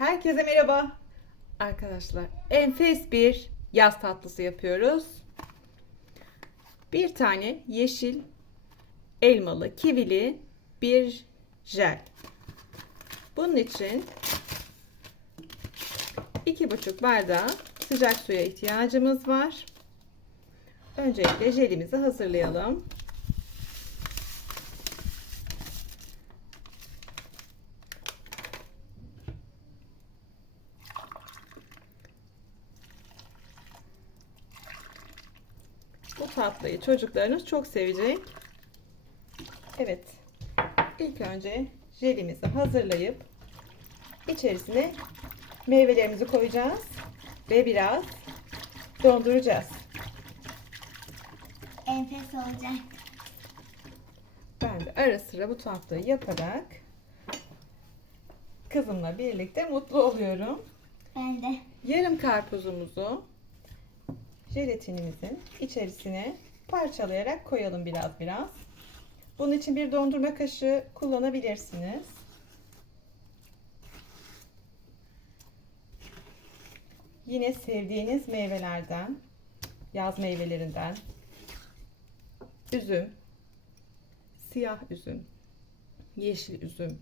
Herkese merhaba. Arkadaşlar enfes bir yaz tatlısı yapıyoruz. Bir tane yeşil elmalı, kivili bir jel. Bunun için iki buçuk bardağı sıcak suya ihtiyacımız var. Öncelikle jelimizi hazırlayalım. Bu tatlıyı çocuklarınız çok sevecek. Evet. İlk önce jelimizi hazırlayıp içerisine meyvelerimizi koyacağız ve biraz donduracağız. Enfes olacak. Ben de ara sıra bu tatlıyı yaparak kızımla birlikte mutlu oluyorum. Ben de. Yarım karpuzumuzu jelatinimizin içerisine parçalayarak koyalım biraz biraz. Bunun için bir dondurma kaşığı kullanabilirsiniz. Yine sevdiğiniz meyvelerden, yaz meyvelerinden, üzüm, siyah üzüm, yeşil üzüm,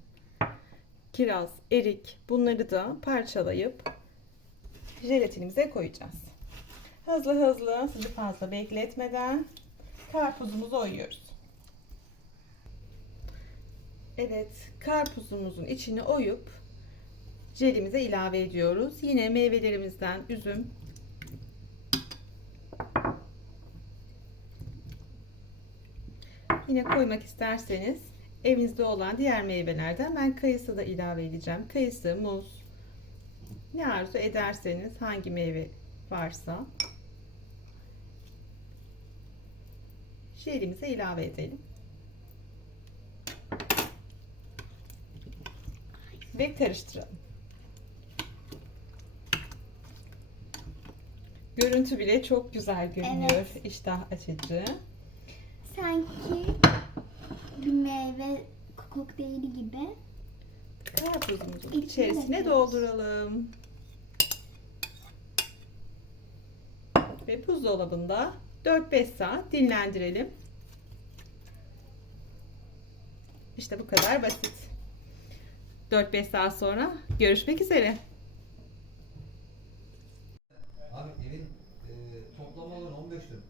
kiraz, erik bunları da parçalayıp jelatinimize koyacağız. Hızlı hızlı sizi fazla bekletmeden karpuzumuzu oyuyoruz. Evet, karpuzumuzun içini oyup jelimize ilave ediyoruz. Yine meyvelerimizden üzüm, Yine koymak isterseniz evinizde olan diğer meyvelerden ben kayısı da ilave edeceğim. Kayısı, muz, ne arzu ederseniz hangi meyve varsa jelimize ilave edelim. Ve karıştıralım. Görüntü bile çok güzel görünüyor. Evet. İştah açıcı. Sanki bir meyve kokteyli gibi. Karpuzumuzu içerisine dolduralım. Ve buzdolabında 4-5 saat dinlendirelim. İşte bu kadar basit. 4-5 saat sonra görüşmek üzere. Abi evin e, toplam alanı 15 dönüm.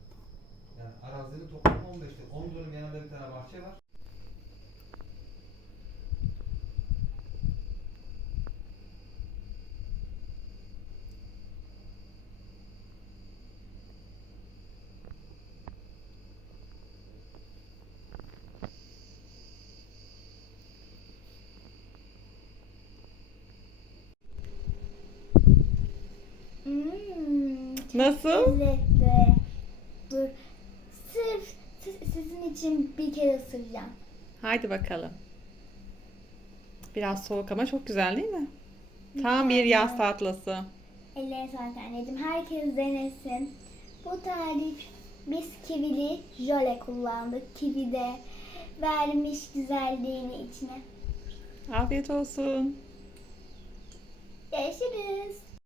Yani arazinin toplamı 15 dönüm. 10 dönüm yanında bir tane bahçe var. Hmm, çok Nasıl? Lezzetli. Dur. Sırf siz- sizin için bir kere ısıracağım. Haydi bakalım. Biraz soğuk ama çok güzel değil mi? Tam bir yaz tatlısı. Ellerine sağlık anneciğim. Herkes denesin. Bu tarif biz kivili jöle kullandık. Kivi de vermiş güzelliğini içine. Afiyet olsun. Görüşürüz.